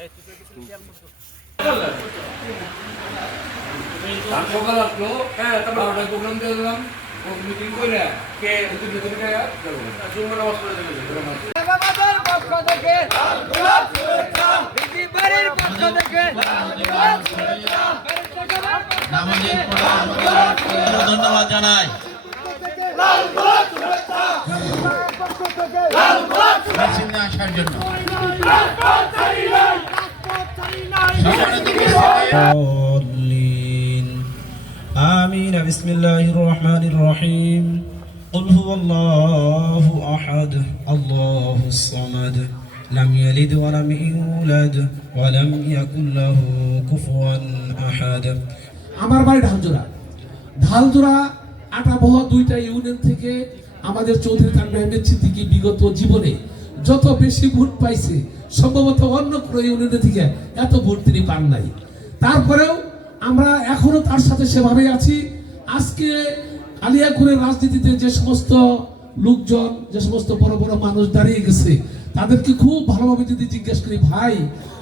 আমি সকাল আসলো হ্যাঁ তারপর ওটা প্রোগ্রাম দিয়ে দিলাম মিটিং করে কে ভিতরে গিয়ে জুম্মা নামাজ পড়ে দেবে আমাদের পক্ষ থেকে বিজেপির পক্ষ থেকে নামাজের ধন্যবাদ জানাই আসার জন্য الضالين آمين بسم الله الرحمن الرحيم قل هو الله أحد الله الصمد لم يلد ولم يولد ولم يكن له كفوا أحد আমার বাড়ি ঢালজোড়া ঢালজোড়া আটাবহ দুইটা ইউনিয়ন থেকে আমাদের চৌধুরী তানভীর সিদ্দিকী বিগত জীবনে যত বেশি ভোট পাইছে সম্ভবত অন্য কোনো ইউনিয়নের থেকে এত ভোট তিনি পান নাই তারপরেও আমরা এখনও তার সাথে সেভাবে আছি। আজকে আলিয়াকুরের রাজনীতিতে যে সমস্ত লোকজন, যে সমস্ত বড় বড় মানুষ দাঁড়িয়ে গেছে, তাদেরকে খুব ভালোভাবে যদি জিজ্ঞেস করি, ভাই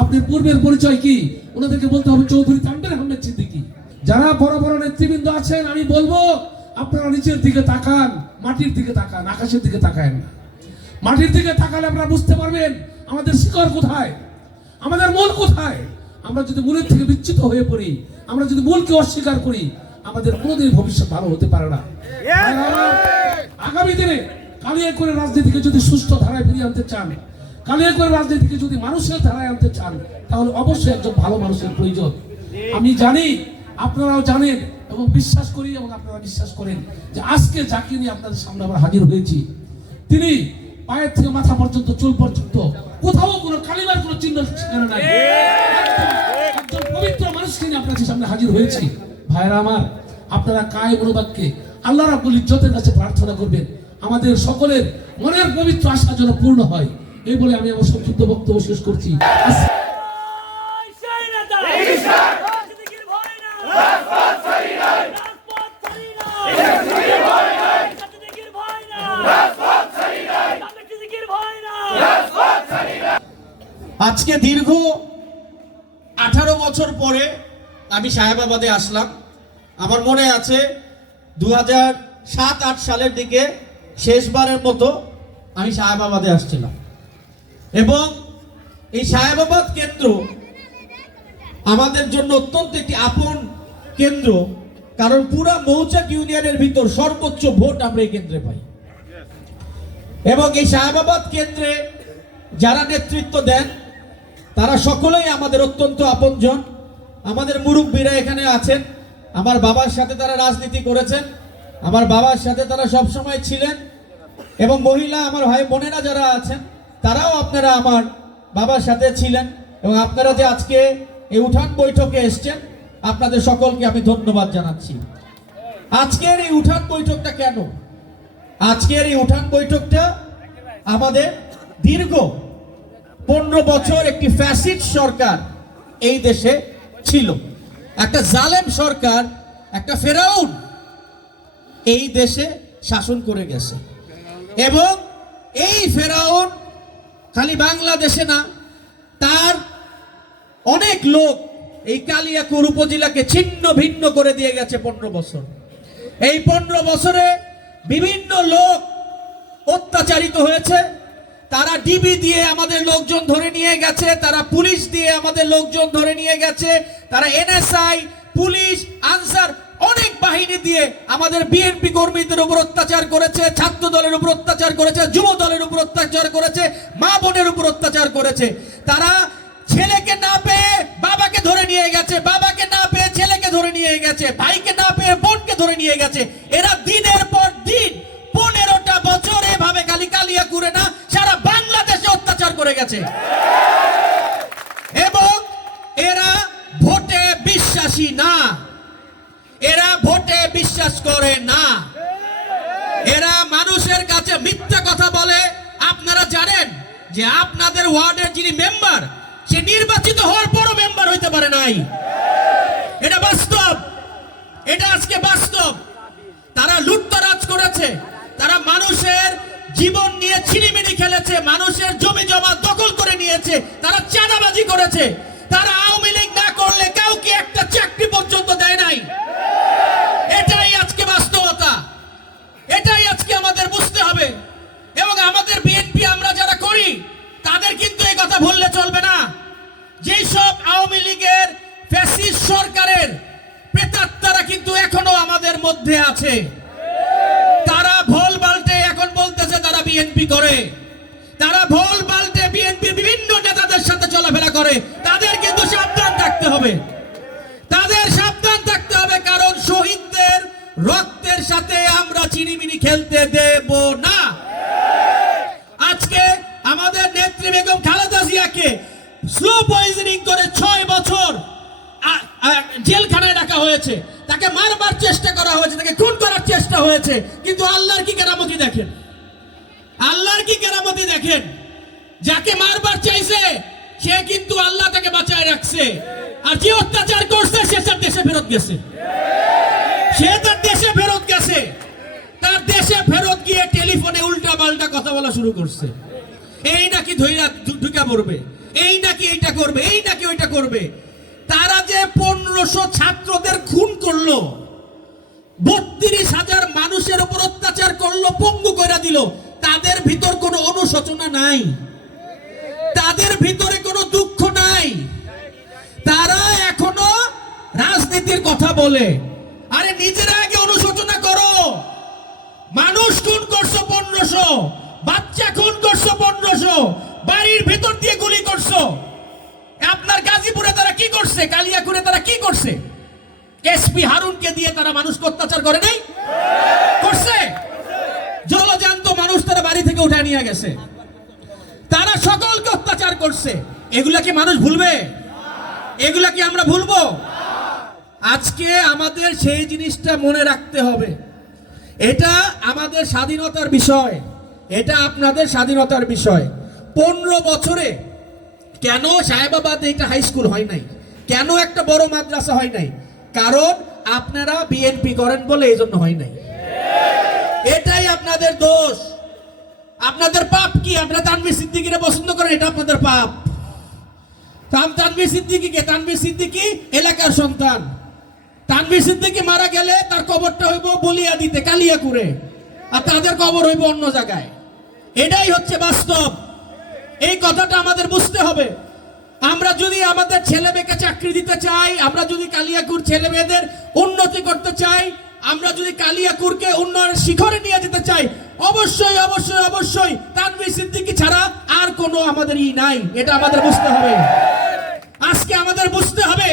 আপনি পূর্বের পরিচয় কি? ওনাদেরকে বলতে হবে, চৌধুরী তানভীর আহমেদ সিদ্দিকী। যারা বড় বড় নেতৃবৃন্দ আছেন, আমি বলব, আপনারা নিচের দিকে তাকান, মাটির দিকে তাকান, আকাশের দিকে তাকান না। মাটির দিকে তাকালে আপনারা বুঝতে পারবেন, আমাদের শিকড় কোথায়? আমাদের মূল কোথায়? আমরা যদি মূলের থেকে বিচ্যুত হয়ে পড়ি, আমরা যদি মূলকে অস্বীকার করি, আমাদের কোনোদিন ভবিষ্যৎ ভালো হতে পারে না। আগামী দিনে কালিয়া করে রাজনীতিকে যদি সুস্থ ধারায় ফিরিয়ে আনতে চান কালিয়া করে রাজনীতিকে যদি মানুষের ধারায় আনতে চান, তাহলে অবশ্যই একজন ভালো মানুষের প্রয়োজন। আমি জানি, আপনারাও জানেন এবং বিশ্বাস করি এবং আপনারা বিশ্বাস করেন যে আজকে যাকে নিয়ে আপনাদের সামনে আমরা হাজির হয়েছি, তিনি পায়ের থেকে মাথা পর্যন্ত চুল পর্যন্ত কোথাও কোনো কালিমার কোনো চিহ্ন নাই পবিত্র মানুষকে নিয়ে আপনাদের সামনে হাজির হয়েছি। ভাইরা আমার, আপনারা কায় মনোবাক্যে আল্লাহ রাব্বুল ইজ্জতের কাছে প্রার্থনা করবেন। আমাদের সকলের মনের পবিত্র আশা যেন পূর্ণ হয়। এই বলে আমি আমার সংক্ষিপ্ত বক্তব্য শেষ করছি। আজকে দীর্ঘ আঠারো বছর পরে আমি সাহেবাবাদে আসলাম। আমার মনে আছে দু সাত আট সালের দিকে শেষবারের মতো আমি সাহেবাবাদে আসছিলাম। এবং এই সাহেবাবাদ কেন্দ্র আমাদের জন্য অত্যন্ত একটি আপন কেন্দ্র, কারণ পুরা মৌচাক ইউনিয়নের ভিতর সর্বোচ্চ ভোট আমরা এই কেন্দ্রে পাই। এবং এই সাহেবাবাদ কেন্দ্রে যারা নেতৃত্ব দেন তারা সকলেই আমাদের অত্যন্ত আপনজন। আমাদের মুরব্বীরা এখানে আছেন। আমার বাবার সাথে তারা রাজনীতি করেছেন। আমার বাবার সাথে তারা সব সময় ছিলেন। এবং মহিলা আমার ভাই বোনেরা যারা আছেন, তারাও আপনারা আমার বাবার সাথে ছিলেন। এবং আপনারা যে আজকে এই উঠান বৈঠকে এসছেন, আপনাদের সকলকে আমি ধন্যবাদ জানাচ্ছি। আজকের এই উঠান বৈঠকটা কেন? আজকের এই উঠান বৈঠকটা আমাদের দীর্ঘ পনেরো বছর একটি ফ্যাসিড সরকার এই দেশে ছিল। একটা জালেম সরকার, একটা ফেরাউন এই দেশে শাসন করে গেছে। এবং এই ফেরাউন খালি বাংলাদেশে না, তার অনেক লোক এই কালিয়াকুর উপজেলাকে ছিন্ন ভিন্ন করে দিয়ে গেছে পনেরো বছর। এই পনেরো বছরে বিভিন্ন লোক অত্যাচারিত হয়েছে তারা ডিবি দিয়ে আমাদের লোকজন ধরে নিয়ে গেছে, তারা পুলিশ দিয়ে আমাদের লোকজন ধরে নিয়ে গেছে, তারা এনএসআই, পুলিশ, আনসার, অনেক বাহিনী দিয়ে আমাদের বিএনপি কর্মীদের উপর অত্যাচার করেছে, ছাত্র দলের উপর অত্যাচার করেছে, যুব দলের উপর অত্যাচার করেছে, মা বোনের উপর অত্যাচার করেছে। তারা ছেলেকে না পেয়ে বাবাকে ধরে নিয়ে গেছে, বাবাকে না পেয়ে ছেলেকে ধরে নিয়ে গেছে, ভাইকে না পেয়ে বোনকে ধরে নিয়ে গেছে। এরা দিনের পর খালি কালিয়া করে না, সারা বাংলাদেশে অত্যাচার করে গেছে। এবং এরা ভোটে বিশ্বাসী না। এরা ভোটে বিশ্বাস করে না। এরা মানুষের কাছে মিথ্যা কথা বলে। আপনারা জানেন যে আপনাদের ওয়ার্ডের যিনি মেম্বার, সে নির্বাচিত হওয়ার পরও মেম্বার হইতে পারে নাই। এটা বাস্তব। এটা আজকে বাস্তব। তারা লুটতরাজ করেছে। তারা মানুষের জীবন নিয়ে ছিনিমিনি খেলেছে, মানুষের জমি জমা দখল করে নিয়েছে, তারা চাঁদাবাজি করেছে। তারা আওয়ামী লীগ না করলে কাউকে একটা চাকরি পর্যন্ত দেয় নাই এটাই আজকে বাস্তবতা এটাই আজকে আমাদের বুঝতে হবে এবং আমাদের বিএনপি আমরা যারা করি তাদের কিন্তু এই কথা ভুললে চলবে না যেই সব আওয়ামী লীগের ফ্যাসিস্ট সরকারের প্রেতাত্মারা কিন্তু এখনও আমাদের মধ্যে আছে তারা ভোল বাল্টে এখন বলতেছে তারা বিএনপি করে। তারা ভোল বাল্টে বিএনপি বিভিন্ন নেতাদের সাথে চলাফেরা করে। তাদের কিন্তু সাবধান থাকতে হবে। তাদের সাবধান থাকতে হবে কারণ শহীদদের রক্তের সাথে আমরা চিনিমিনি খেলতে দেব না। আজকে আমাদের নেত্রী বেগম খালেদা জিয়াকে স্লো পয়জনিং করে ছয় বছর জেলখানায় রাখা হয়েছে। তাকে মারবার চেষ্টা করা হয়েছে, তাকে খুন করার চেষ্টা হয়েছে। কিন্তু আল্লাহর কি কেরামতি দেখেন? আল্লাহর কি কেরামতি দেখেন? যাকে মারবার চাইছে, সে কিন্তু আল্লাহ তাকে বাঁচায় রাখছে। আর যে অত্যাচার করছে, সে তার দেশে ফেরত গেছে। সে তার দেশে ফেরত গেছে। তার দেশে ফেরত গিয়ে টেলিফোনে উল্টা পাল্টা কথা বলা শুরু করছে। এই নাকি ধৈরা ঢুকা পড়বে। এই নাকি এইটা করবে, এই নাকি ওইটা করবে। তারা যে পনেরোশো ছাত্রদের খুন করল, বত্রিশ হাজার মানুষের উপর অত্যাচার করল, পঙ্গু করে দিল তাদের ভিতর কোনো অনুশোচনা নাই। তাদের ভিতরে কোনো দুঃখ নাই। তারা এখনও রাজনীতির কথা বলে। আরে নিজেরা আগে অনুশোচনা করো। মানুষ খুন করছ পনেরোশো, বাচ্চা খুন করছ পনেরোশো, বাড়ির ভেতর দিয়ে গুলি করছ। আপনার গাজীপুরে তারা কি করছে? কালিয়াকুরে তারা কি করছে? এসপি হারুনকে দিয়ে তারা মানুষ অত্যাচার করে নাই? করছে বাড়ি থেকে উঠে নিয়ে গেছে। তারা সকলকে অত্যাচার করছে। এগুলা কি মানুষ ভুলবে? এগুলা কি আমরা ভুলবো? আজকে আমাদের সেই জিনিসটা মনে রাখতে হবে। এটা আমাদের স্বাধীনতার বিষয়। এটা আপনাদের স্বাধীনতার বিষয়। পনেরো বছরে কেন সাহেবাবাদ এইটা হাই স্কুল হয় নাই? কেন একটা বড় মাদ্রাসা হয় নাই? কারণ আপনারা বিএনপি করেন বলে এই জন্য হয় নাই। এটাই আপনাদের দোষ। আপনাদের পাপ কি? আপনারা তানভীর সিদ্দিকিরে পছন্দ করেন? এটা আপনাদের পাপ। তানভীর সিদ্দিকিকে। তানভীর সিদ্দিকি এলাকার সন্তান। তানভীর সিদ্দিকি মারা গেলে তার কবরটা হইব বলিয়া দিতে কালিয়া করে আর তাদের কবর হইব অন্য জায়গায়। এটাই হচ্ছে বাস্তব। এই কথাটা আমাদের বুঝতে হবে। আমরা যদি আমাদের ছেলে মেয়েকে চাকরি দিতে চাই, আমরা যদি কালিয়াকুর ছেলে মেয়েদের উন্নতি করতে চাই, আমরা যদি কালিয়াকুরকে উন্নয়নের শিখরে নিয়ে অবশ্যই অবশ্যই অবশ্যই, তানভীর সিদ্দিকি ছাড়া আর কোনো আমাদের ই নাই। এটা আমাদের বুঝতে হবে। আজকে আমাদের বুঝতে হবে,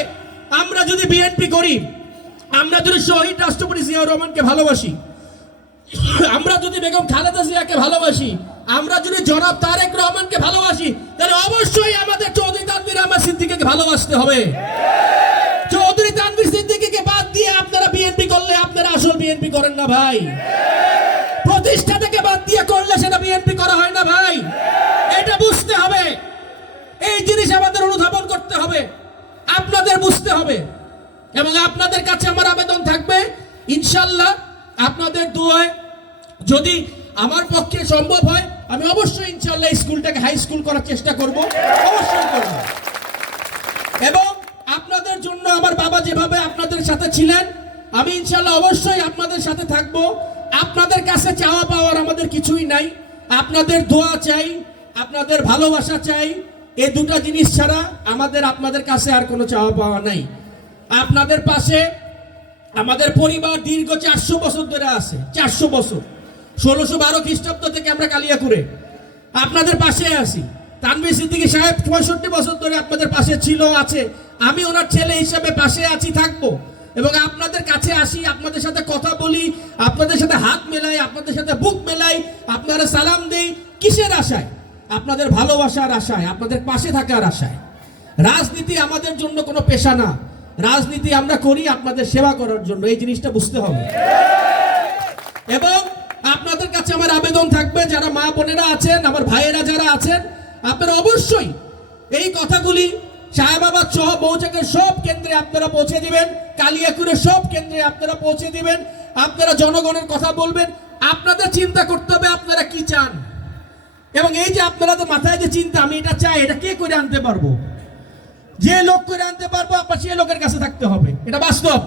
আমরা যদি বিএনপি করি আমরা যদি শহীদ রাষ্ট্রপতি জিয়াউর রহমানকে ভালোবাসি, আমরা যদি বেগম খালেদা জিয়াকে ভালোবাসি, আমরা যদি জনাব তারেক রহমানকে ভালোবাসি, তাহলে অবশ্যই আমাদের চৌধুরী তানভীর আহমেদ সিদ্দিকীকে ভালোবাসতে হবে। চৌধুরী তানভীর সিদ্দিকীকে বাদ দিয়ে আপনারা বিএনপি করলে আপনারা আসল বিএনপি করেন না ভাই। প্রতিষ্ঠা থেকে বাদ দিয়ে করলে সেটা বিএনপি করা হয় না ভাই। এটা বুঝতে হবে। এই জিনিস আমাদের অনুধাবন করতে হবে। আপনাদের বুঝতে হবে। এবং আপনাদের কাছে আমার আবেদন থাকবে, ইনশাল্লাহ আপনাদের দোয়ায় যদি আমার পক্ষে সম্ভব হয়, আমি অবশ্যই ইনশাল্লাহ স্কুলটাকে হাই স্কুল করার চেষ্টা করব। অবশ্যই করব। এবং আপনাদের জন্য আমার বাবা যেভাবে আপনাদের সাথে ছিলেন, আমি ইনশাল্লাহ অবশ্যই আপনাদের সাথে থাকব। আপনাদের কাছে চাওয়া পাওয়ার আমাদের কিছুই নাই। আপনাদের দোয়া চাই, আপনাদের ভালোবাসা চাই। এই দুটো জিনিস ছাড়া আমাদের, আপনাদের কাছে আর কোনো চাওয়া পাওয়া নাই। আপনাদের পাশে আমাদের পরিবার দীর্ঘ চারশো বছর ধরে আছে, চারশো বছর। ষোলোশো বারো খ্রিস্টাব্দ থেকে আমরা কালিয়াকুরে আপনাদের পাশে আছি। তানভীর সিদ্দিকী সাহেব পঁয়ষট্টি বছর ধরে আপনাদের পাশে ছিল, আছে। আমি ওনার ছেলে হিসেবে পাশে আছি, থাকব। এবং আপনাদের কাছে আসি, আপনাদের সাথে কথা বলি, আপনাদের সাথে হাত মেলাই, আপনাদের সাথে বুক মেলাই, আপনারা সালাম দেই কিসের আশায়? আপনাদের ভালোবাসার আশায়, আপনাদের পাশে থাকার আশায়। রাজনীতি আমাদের জন্য কোনো পেশা না। রাজনীতি আমরা করি আপনাদের সেবা করার জন্য, এই জিনিসটা বুঝতে হবে। এবং আপনাদের কাছে আমার আবেদন থাকবে, যারা মা বোনেরা আছেন, আমার ভাইয়েরা যারা আছেন, আপনারা অবশ্যই এই কথাগুলি সাহেবাবাদ সহ মৌচাকের সব কেন্দ্রে আপনারা পৌঁছে দিবেন কালিয়াকুরের সব কেন্দ্রে আপনারা পৌঁছে দিবেন, আপনারা জনগণের কথা বলবেন, আপনাদের চিন্তা করতে হবে আপনারা কি চান। এবং এই যে আপনারা মাথায় যে চিন্তা, আমি এটা চাই, এটা কে করে আনতে পারব? যে লোক করে আনতে পারব, আপনার সেই লোকের কাছে থাকতে হবে। এটা বাস্তব।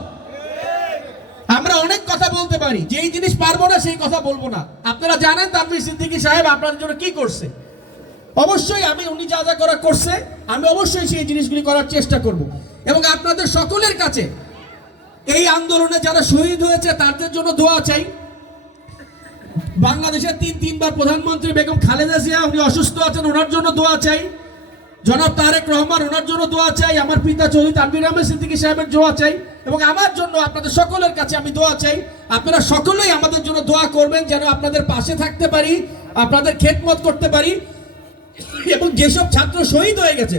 আমরা অনেক কথা বলতে পারি, যেই জিনিস পারব না, সেই কথা বলব না। আপনারা জানেন তানভীর সিদ্দিকী সাহেব আপনার জন্য কি করছে। অবশ্যই আমি উনি যা যা করা করছে, আমি অবশ্যই সেই জিনিসগুলি করার চেষ্টা করব। এবং আপনাদের সকলের কাছে এই আন্দোলনে যারা শহীদ হয়েছে, তাদের জন্য দোয়া চাই। বাংলাদেশের তিন, তিনবার প্রধানমন্ত্রী বেগম খালেদা জিয়া, উনি অসুস্থ আছেন, ওনার জন্য দোয়া চাই। জনাব তারেক রহমান, ওনার জন্য দোয়া চাই। আমার পিতা চৌধুরী তানভীর আহমেদ সিদ্দিকী সাহেবের দোয়া চাই। এবং আমার জন্য আপনাদের সকলের কাছে আমি দোয়া চাই। আপনারা সকলেই আমাদের জন্য দোয়া করবেন, যেন আপনাদের পাশে থাকতে পারি, আপনাদের খেদমত করতে পারি। এবং যেসব ছাত্র শহীদ হয়ে গেছে,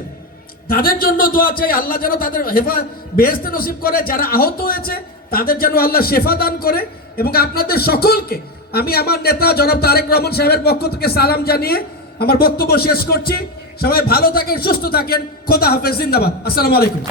তাদের জন্য দোয়া চাই, আল্লাহ যেন তাদের হেফা বেহেস্তে নসিব করে, যারা আহত হয়েছে, তাদের যেন আল্লাহ শেফা দান করে এবং আপনাদের সকলকে আমি আমার নেতা জনাব তারেক রহমান সাহেবের পক্ষ থেকে সালাম জানিয়ে আমার বক্তব্য শেষ করছি। সবাই ভালো থাকেন, সুস্থ থাকেন। খোদা হাফেজ, জিন্দাবাদ। আসসালামু আলাইকুম।